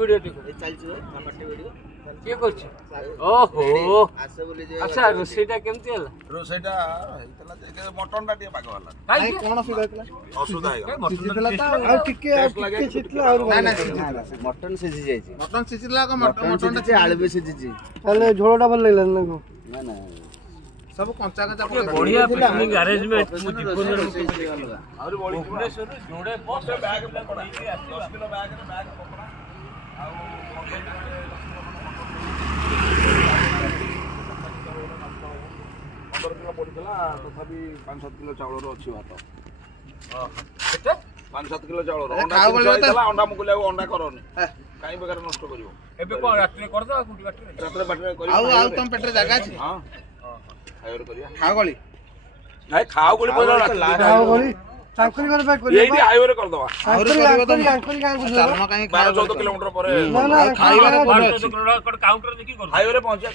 Video টিকো এই চালছে আমার video କିଏ କରୁଛି ଓହୋ ଆଚ୍ଛା ରୋଷେଇଟା କେମିତି ହେଲା ରୋଷେଇଟା ହେଇଥିଲା ଯେ ମଟନ ଟା ଟିକେ ବାଗ ହେଲା କାହିଁକି କଣ ଅସୁବିଧା ହେଇଥିଲା? ଅସୁବିଧା ହେଇଗଲା ସିଝିଥିଲା ତ ଆଉ ଟିକେ ଛିଟଲା ଆଉ ମଟନ ସିଝି ଯାଇଛି ମଟନ ସିଝିଥିଲା ମଟନ ସିଝିଛି ଆଳୁ ବି ସିଝିଛି ତାହେଲେ ଝୋଳଟା ଭଲ ଲାଗିଲାନି ନା କଣ? ନା ନା ସବୁ କଞ୍ଚା କଞ୍ଚା ବଢିଆ ପିକନିକ ଆରେଞ୍ଜମେଣ୍ଟ ମୁଁ ଜୀବନରେ ଆହୁରି ବଳି ଭୁବନେଶ୍ୱରରୁ ଯୋଡ଼େ ବସ୍ ବ୍ୟାଗ 10 କିଲୋ ବ୍ୟାଗରେ ବ୍ୟାଗ କପଡ଼ା ଆଉ 15 କିଲୋ ପଡ଼ିଥିଲା ତଥାପି 5-7 କିଲୋ ଚାଉଳର ଅଛି ଭାତ କେତେ 5-7 କିଲୋ ଚାଉଳର ଅଣ୍ଡା ଖାଉ ବୋଲେ ହେଇଥିଲା ଅଣ୍ଡା ମୁକୁଲି ଆଉ ଅଣ୍ଡା କରନି କାଇଁ ବେକାର ନଷ୍ଟ କରିବ ଏବେ କଣ ରାତିରେ କରିଦବା କୋଉଠି ବାଟରେ ରାତିରେ ବାଟରେ କରିବ ଆଉ ତମ ପେଟରେ ଜାଗା ଅଛି? ହଁ ଖାଇବାର କରିବା ଖାଅ ଗଳି ନାଇଁ ଖାଉ ବୋଲି ପଇଲା ଆଉ ଗଳି ତାଙ୍କରି ଘରେ ପ୍ୟାକ୍ କରିବ ଏଇଠି ହାଇୱେରେ କରିଦବା ଆଙ୍କରି ଆଙ୍କରି ଗାଁ କୁ ଯିବ ଚାଲନ କାହିଁ 12-14 କିଲୋମିଟର ପରେ ନା ନା ଖାଇବାରେ କାଉଣ୍ଟର ଦେଖି କରୁ ହାଇୱେରେ ପହଞ୍ଚିବା